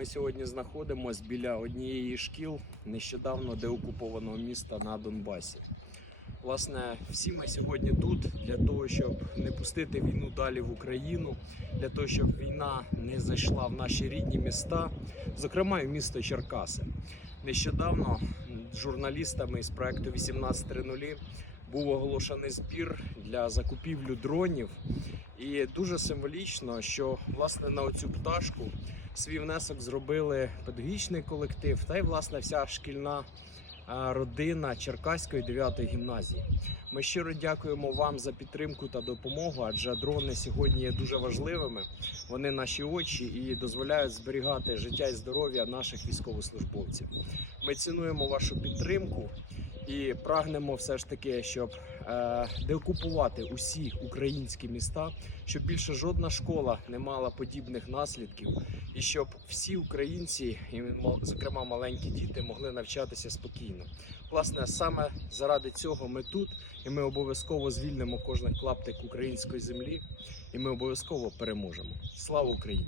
Ми сьогодні знаходимося біля однієї шкіл нещодавно деокупованого міста на Донбасі. Власне, всі ми сьогодні тут для того, щоб не пустити війну далі в Україну, для того, щоб війна не зайшла в наші рідні міста, зокрема і в місто Черкаси. Нещодавно журналістами з проекту 18.00 був оголошений збір для закупівлю дронів. І дуже символічно, що власне на оцю пташку свій внесок зробили педагогічний колектив та й власне вся шкільна родина Черкаської 9 гімназії. Ми щиро дякуємо вам за підтримку та допомогу, адже дрони сьогодні є дуже важливими. Вони наші очі і дозволяють зберігати життя і здоров'я наших військовослужбовців. Ми цінуємо вашу підтримку і прагнемо все ж таки, щоб е, деокупувати усі українські міста, щоб більше жодна школа не мала подібних наслідків, і щоб всі українці, і зокрема маленькі діти, могли навчатися спокійно. Власне, саме заради цього ми тут, і ми обов'язково звільнимо кожен клаптик української землі, і ми обов'язково переможемо. Слава Україні!